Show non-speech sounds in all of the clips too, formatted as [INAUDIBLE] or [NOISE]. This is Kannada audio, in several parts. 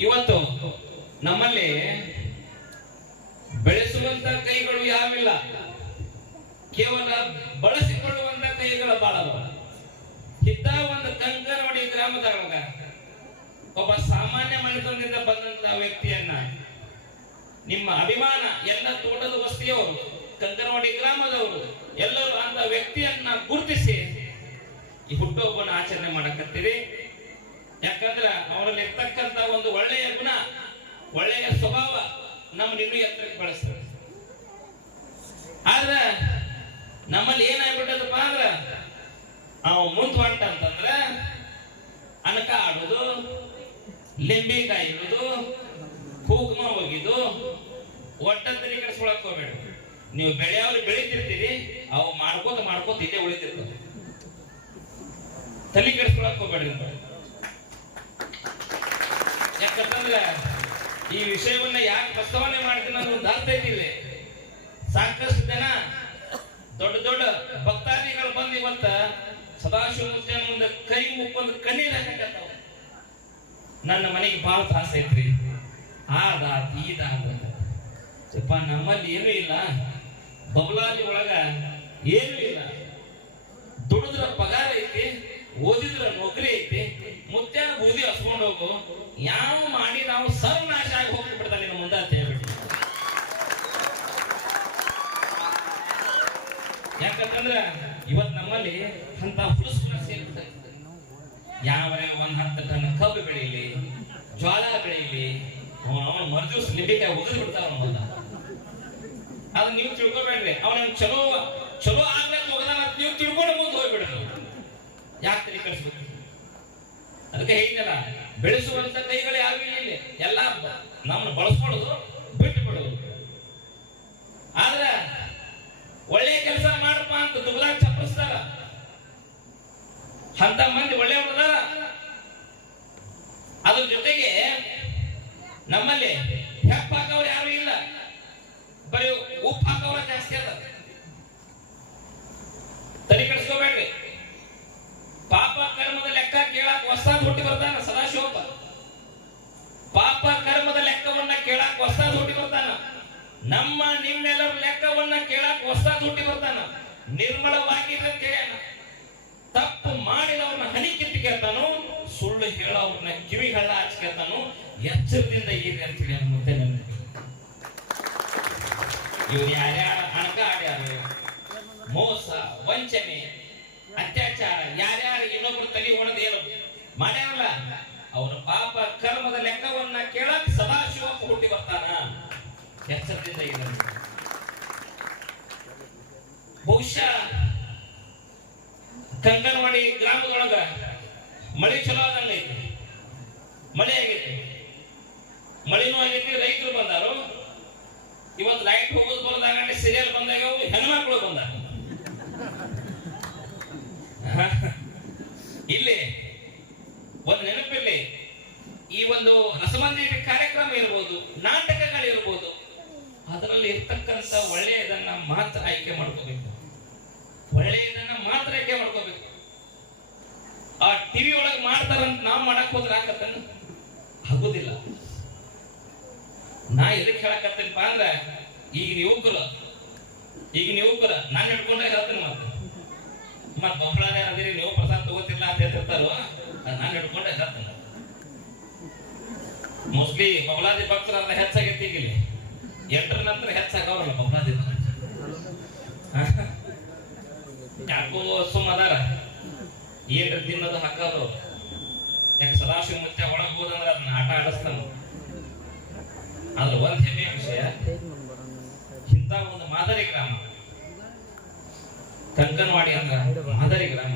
ಇವತ್ತು ನಮ್ಮಲ್ಲಿ ಬೆಳೆಸುವಂತ ಕೈಗಳು ಯಾವಿಲ್ಲ. ಕೇವಲ ಬಳಸಿಕೊಳ್ಳುವಂತ ಕೈಗಳು ಬಾಳವ ಇದ್ದ ಒಂದು ಕಂಕನವಾಡಿ ಗ್ರಾಮದೊಳಗ ಒಬ್ಬ ಸಾಮಾನ್ಯ ಮನೆತನದಿಂದ ಬಂದಂತ ವ್ಯಕ್ತಿಯನ್ನ ನಿಮ್ಮ ಅಭಿಮಾನ, ಎಲ್ಲ ತೋಟದ ವಸ್ತಿಯವರು, ಕಂಕನವಾಡಿ ಗ್ರಾಮದವರು, ಎಲ್ಲರೂ ಅಂತ ವ್ಯಕ್ತಿಯನ್ನ ಗುರುತಿಸಿ ಈ ಹುಟ್ಟುಹಬ್ಬನ ಆಚರಣೆ ಮಾಡಕತ್ತೀರಿ. ಯಾಕಂದ್ರ ಅವರಲ್ಲಿ ಇರ್ತಕ್ಕಂತ ಒಂದು ಒಳ್ಳೆಯ ಗುಣ, ಒಳ್ಳೆಯ ಸ್ವಭಾವ ನಮ್ಮ ಇನ್ನೂ ಎತ್ತರಕ್ಕೆ ಬಳಸ್ತಾರೆ ಆದ್ರ ನಮ್ಮಲ್ಲಿ ಏನಾಗ್ಬಿಟ್ಟದಪ್ಪ ಅಂದ್ರ, ಅವ ಮುಂದ್ ಹೊಂಟ ಅಂತಂದ್ರ ಅನಕ ಆಡೋದು ಲಿಂಬಿಕಾಯಿ ಇಡೋದು ಕುಂಕುಮ ಹೋಗಿದ್ದು ಒಟ್ಟ ತಲೆ ಕೆಡಿಸ್ಕೊಳಕ್ ಹೋಗ್ಬೇಡ. ನೀವು ಬೆಳೆಯವ್ರು ಬೆಳಿತಿರ್ತೀರಿ, ಅವು ಮಾಡ್ಕೋತ ಮಾಡ್ಕೋತ ಇದೇ ಉಳಿತಿರ್ತವೆ. ತಲೆ ಕೆಡಿಸ್ಕೊಳಕ್ ಹೋಗ್ಬೇಡ್ರಿ. ಯಾಕಂತಂದ್ರ ಈ ವಿಷಯವನ್ನ ಯಾಕೆ ಪ್ರಸ್ತಾವನೆ ಮಾಡ್ತೀನಿ ಒಂದು ಅರ್ಥ ಇಲ್ಲಿ ಸಾಕಷ್ಟು ಜನ ದೊಡ್ಡ ದೊಡ್ಡ ಭಕ್ತಾದಿಗಳು ಬಂದು ಇವತ್ತ ಸದಾಶಿವ ಮುತ್ಯನ ಮುಂದೆ ಕೈ ಮುಕ್ಕೊಂದು ಕಣ್ಣೀರ್ ನನ್ನ ಮನೆಗೆ ಬಹಳ ತಾಸ ಐತ್ರಿ. ಆದ ಈದ ಅಂದ್ರಪ್ಪ ನಮ್ಮಲ್ಲಿ ಏನೂ ಇಲ್ಲ. ಬಬಲಾದಿ ಒಳಗ ಏನೂ ಇಲ್ಲ. ದುಡಿದ್ರ ಪಗಾರ ಐತಿ, ಓದಿದ್ರ ನೌಕರಿ ಐತಿ ಮುತ್ಯಾನ ಬೂದಿ ಹಸ್ಕೊಂಡು ಹೋಗು. ಯಾವ ಮಾಡಿ ನಾವು ಸರ್ವನಾಶ ಆಗಿ ಹೋಗ್ಬಿಡ್ತಾನೆ ನಿನ್ನ ಮುಂದೆ ಅಂತ ಹೇಳ್ಬಿಟ್ಟು. ಯಾಕಂತಂದ್ರ ಇವತ್ ನಮ್ಮಲ್ಲಿ ಅಂತ ಹುಡುಸ್ನ ಸೇರ್ಬಿಟ್ಟೈತೆ ಯಾವರೇ ಒಂದ್ ಹತ್ತು ಟನ್ ಕಬ್ಬು ಬೆಳೀಲಿ ಜ್ವಾಲ ಬೆಳೀಲಿ ಅವನವನ ಮರ್ಜೂಸ್ ಲಿಂಬಿಕಾಯಿ ಉಗಿದು ಬಿಡ್ತಾರ ಅವನ ಅದ್ ನೀವು ತಿಳ್ಕೊಬೇಡ್ರಿ. ಅವನ ಚಲೋ ಚಲೋ ಆಗ್ಲಕ್ ಹೋಗದಾನ ಅಂತ ನೀವು ತಿಳ್ಕೊಂಡು ಮುಂದೆ ಹೋಗ್ಬಿಡ್ರಿ ಯಾಕೆ ತಲೆ ಅದಕ್ಕೆ ಹೇಳಿದಲ್ಲ ಬೆಳೆಸುವಂತ ಕೈಗಳು ಯಾವ ಇಲ್ಲ ಎಲ್ಲ ನಮ್ಮನ್ನು ಬಳಸ್ಕೊಳ್ಳೋದು ಬಿಟ್ಟು ಬಿಡೋದು. ಆದ್ರೆ ಒಳ್ಳೆ ಕೆಲಸ ಮಾಡಪ್ಪ ಅಂತ ದುಗ್ಲಾಕ್ ಚಪ್ಪಿಸ್ತಾರ ಅಂತ ಮಂದಿ ಒಳ್ಳೆ ಹೊಡೆದಾರ ಅದ್ರ ಜೊತೆಗೆ ನಮ್ಮಲ್ಲಿ ಹೆಪ್ಪ ಹಾಕವ್ರು ಯಾರು ಇಲ್ಲ. ಬರೀ ಉಪ್ಪು ಹಾಕವ್ರ ಜಾಸ್ತಿ ಅದ. ಬರ್ತಾನ ನಮ್ಮ ನಿಮ್ಮೆಲ್ಲರ ಲೆಕ್ಕವನ್ನ ಕೇಳಕ್ ಹೊಸ ದುಡ್ಡಿ ಬರ್ತಾನ ಅಂತ ಕೇಳ್ಯಾನ. ತಪ್ಪು ಮಾಡಿದವ್ರನ್ನ ಹನಿ ಕಿತ್ತು ಕೇಳ್ತಾನು, ಸುಳ್ಳು ಹೇಳೋವ್ರನ್ನ ಕಿವಿ ಹಳ್ಳ ಎಚ್ಚರದಿಂದ ಇರಿ ಅಂತ ಹೇಳಿ ಮತ್ತೆ ನನ್ನ ಇವ್ರು ಯಾರ್ಯಾರ ಹಣಕ ಆಡ್ಯಾರ ಮೋಸ, ವಂಚನೆ ಕಂಗನವಾಡಿ ಗ್ರಾಮದೊಳಗ ಮಳೆ ಚಲೋ ಆದಂಗ ಮಳೆ ಆಗೈತಿ ಮಳೆನೂ ಆಗೈತಿ, ರೈತರು ಬಂದಾರು. ಇವತ್ತು ಲೈಟ್ ಹೋಗೋದು ಬರೋದಾಗ ಸೀರಿಯಲ್ ಬಂದಾಗ ಹೆಣ್ಮಕ್ಳು ಬಂದ [LAUGHS] ಇಲ್ಲಿ ಒಂದು ನೆನಪಿಲ್ಲಿ ಈ ಒಂದು ರಸಮಂಜರಿ ಕಾರ್ಯಕ್ರಮ ಇರ್ಬೋದು ನಾಟಕಗಳಿರ್ಬೋದು ಅದರಲ್ಲಿ ಇರ್ತಕ್ಕಂಥ ಒಳ್ಳೆಯದನ್ನ ಮಾತ್ರ ಆಯ್ಕೆ ಮಾಡ್ಕೋಬೇಕು. ಒಳ್ಳೆಯದನ್ನ ಮಾತ್ರ ಆಯ್ಕೆ ಮಾಡ್ಕೋಬೇಕು? ಆ ಟಿವಿ ಒಳಗೆ ಮಾಡ್ತಾರಂತ ನಾವು ಮಾಡಕ್ ಹೋದ್ರೆ ಆಕತ್ತನ ಆಗುದಿಲ್ಲ. ನಾ ಎದಕ್ಕೆ ಹೇಳಕತ್ತೀನಪ್ಪ ಅಂದ್ರೆ, ಈಗ ಯುವಕರು ನೀವು ಯುವಕರ, ನಾನು ಹಿಡ್ಕೊಂಡಾಗ ಹೇಳ್ತೀನಿ ಮತ್ತೆ. ಮತ್ ಬಹಳ ಅದಿರಿ, ನೀವು ಪ್ರಸಾದ ತಗೋತಿಲ್ಲ ಅಂತ ಹೇಳ್ತಿರ್ತಾರೋ ನಾನು ಹಿಡ್ಕೊಂಡೆ ಹೇಳ್ತೀನಿ ಮೋಸ್ಟ್ಲಿ ಬಬಲಾದಿ ಭಕ್ತರಲ್ಲ ಹೆಚ್ಚಾಗೈತಿ ಈಗ ಇಲ್ಲಿ ನಂತರ ಹೆಚ್ಚಾಗವ್ರಲ್ಲ ಬಬಲಾದಿ ಯಾಕೋ ಸುಮ್ಮ ಅದಾರ? ಏನ್ ತಿನ್ನೋದು ಹಾಕೋದು? ಯಾಕೆ ಸದಾಶಿವ ಮುತ್ಯ ಒಳಗೆ ಹೋದಂದ್ರೆ ಅದನ್ನ ಆಟ ಆಡಿಸ್ತಾನ? ಆದ್ರೆ ಒಂದ್ ಹೆಮ್ಮೆಯ ವಿಷಯ, ಇಂಥ ಒಂದು ಮಾದರಿ ಗ್ರಾಮ, ಕಂಕನವಾಡಿ ಅಂದ್ರ ಮಾದರಿ ಗ್ರಾಮ.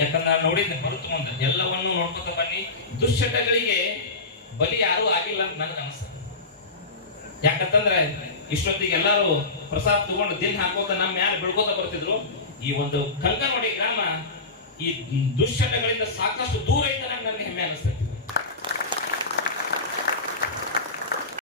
ಯಾಕಂದ್ರೆ ನಾನು ನೋಡಿದ್ದೆ ಬರುತ್ತ ಮುಂದೆ, ಎಲ್ಲವನ್ನೂ ನೋಡ್ಕೊತ ಬನ್ನಿ. ದುಶ್ಚಟಗಳಿಗೆ ಬಲಿ ಯಾರೂ ಆಗಿಲ್ಲ ಅಂತ ನನಗೆ ಅನಿಸ್ತದೆ ಯಾಕಂತಂದ್ರೆ ಇಷ್ಟೊತ್ತಿಗೆ ಎಲ್ಲರೂ ಪ್ರಸಾದ ತಗೊಂಡು ದಿನ ಹಾಕೋತ ನಮ್ಮ ಮ್ಯಾಲೆ ಬೆಳ್ಕೋತ ಬರ್ತಿದ್ರು. ಈ ಒಂದು ಕಂಕನವಾಡಿ ಗ್ರಾಮ ಈ ದುಶ್ಚಟಗಳಿಂದ ಸಾಕಷ್ಟು ದೂರ ಐತೆ ನನಗೆ ಹೆಮ್ಮೆ ಅನಿಸ್ತದೆ